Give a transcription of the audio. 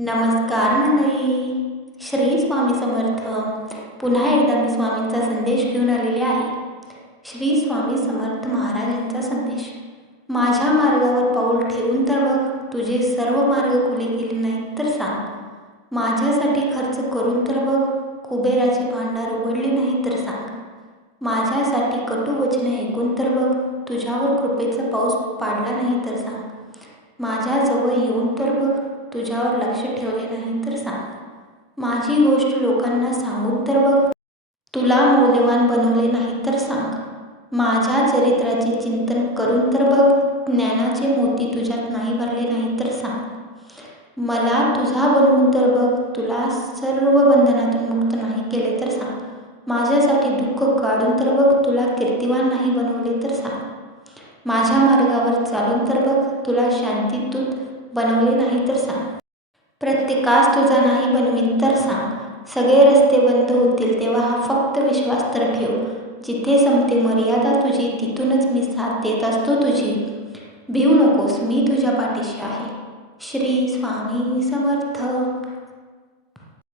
नमस्कार मंडळी. श्री स्वामी समर्थ. पुन्हा एकदा मी स्वामींचा संदेश घेऊन आलेले आहे. श्री स्वामी समर्थ महाराजांचा संदेश. माझ्या मार्गावर पाऊल ठेवून तर बघ, तुझे सर्व मार्ग खुले गेले नाहीत तर सांग. माझ्यासाठी खर्च करून तर बघ, कुबेराचे भांडार उघडले नाही तर सांग. माझ्यासाठी कटू वचने ऐकून तर बघ, तुझ्यावर कृपेचा पाऊस पाडला नाही तर सांग. माझ्याजवळ येऊन तर बघ, तुझ्यावर लक्ष ठेवले नाही तर सांग. माझी गोष्ट लोकांना सांगून तर बघ, तुला मौल्यवान बनवले नाही तर सांग. माझ्या चरित्राचे चिंतन करून तर बघ, ज्ञानाचे मोती तुझ्यात नाही भरले नाही तर सांग. मला तुझा बनवून तर बघ, तुला सर्व बंधनातून मुक्त नाही केले तर सांग. माझ्यासाठी दुःख काढून तर बघ, तुला कीर्तिवान नाही बनवले तर सांग. माझ्या मार्गावर चालून तर बघ, तुला शांतीतूत बनवले नाही तर सांग. प्रत्येकास तुझा नाही बनवीन तर सांग. सगळे रस्ते बंद होतील तेव्हा हा फक्त विश्वास तर ठेव. जिथे संपते मर्यादा तुझी, तिथूनच मी साथ देत असतो तुझी. भिवू नकोस, मी तुझ्या पाठीशी आहे. श्री स्वामी समर्थ.